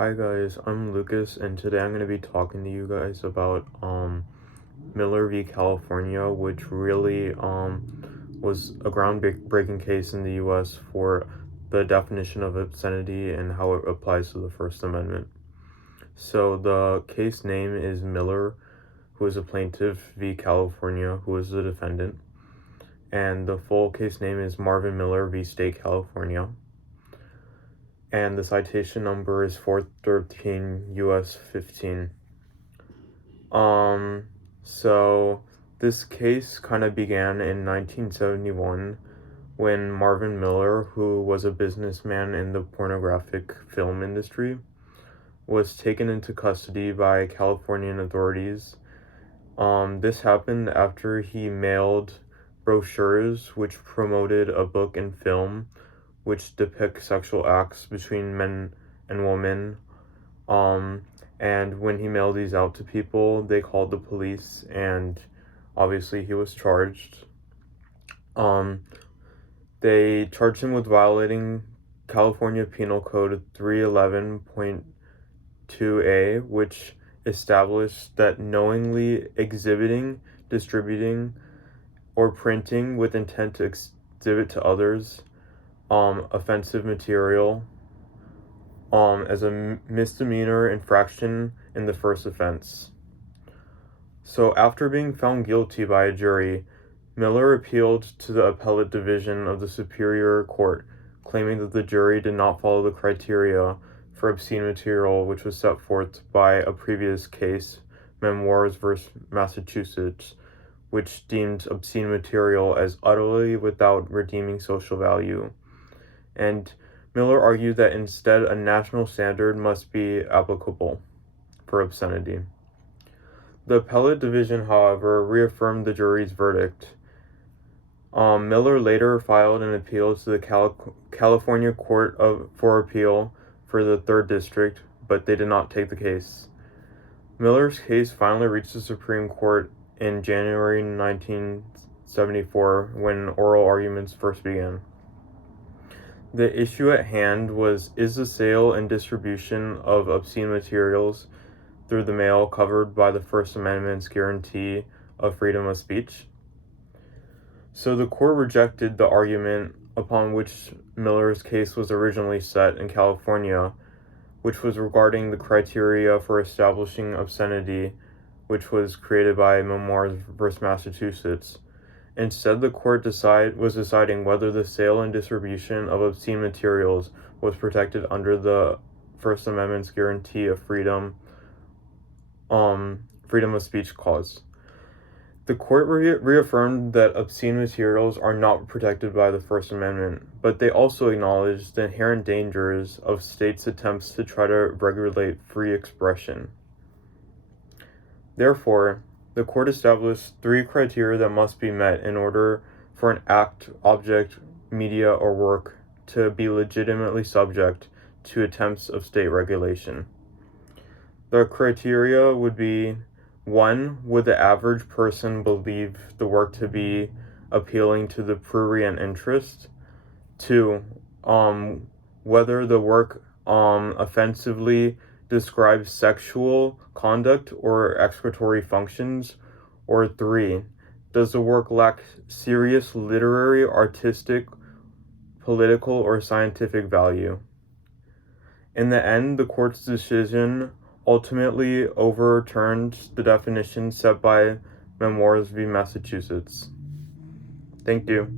Hi guys, I'm Lucas and today I'm going to be talking to you guys about Miller v. California, which really was a groundbreaking case in the US for the definition of obscenity and how it applies to the First Amendment. So the case name is Miller, who is a plaintiff, v. California, who is the defendant, and the full case name is Marvin Miller v. State California. And the citation number is 413 US 15. So this case kind of began in 1971 when Marvin Miller, who was a businessman in the pornographic film industry, was taken into custody by Californian authorities. This happened after he mailed brochures which promoted a book and film which depict sexual acts between men and women. And when he mailed these out to people, they called the police, and obviously he was charged. They charged him with violating California Penal Code 311.2a, which established that knowingly exhibiting, distributing, or printing with intent to exhibit to others offensive material as a misdemeanor infraction in the first offense. So after being found guilty by a jury, Miller appealed to the appellate division of the Superior Court, claiming that the jury did not follow the criteria for obscene material which was set forth by a previous case, Memoirs v. Massachusetts, which deemed obscene material as utterly without redeeming social value. And Miller argued that instead a national standard must be applicable for obscenity. The appellate division, however, reaffirmed the jury's verdict. Miller later filed an appeal to the California Court for Appeal for the 3rd District, but they did not take the case. Miller's case finally reached the Supreme Court in January 1974 when oral arguments first began. The issue at hand was, is the sale and distribution of obscene materials through the mail covered by the First Amendment's guarantee of freedom of speech? So the court rejected the argument upon which Miller's case was originally set in California, which was regarding the criteria for establishing obscenity, which was created by Memoirs v. Massachusetts. Instead, the court was deciding whether the sale and distribution of obscene materials was protected under the First Amendment's guarantee of freedom of speech clause. The court reaffirmed that obscene materials are not protected by the First Amendment, but they also acknowledged the inherent dangers of states' attempts to try to regulate free expression. Therefore, the court established 3 criteria that must be met in order for an act, object, media, or work to be legitimately subject to attempts of state regulation. The criteria would be: 1. Would the average person believe the work to be appealing to the prurient interest? 2. Whether the work offensively describes sexual conduct or excretory functions, or 3. Does the work lack serious literary, artistic, political, or scientific value? In the end, the court's decision ultimately overturned the definition set by Memoirs v. Massachusetts. Thank you.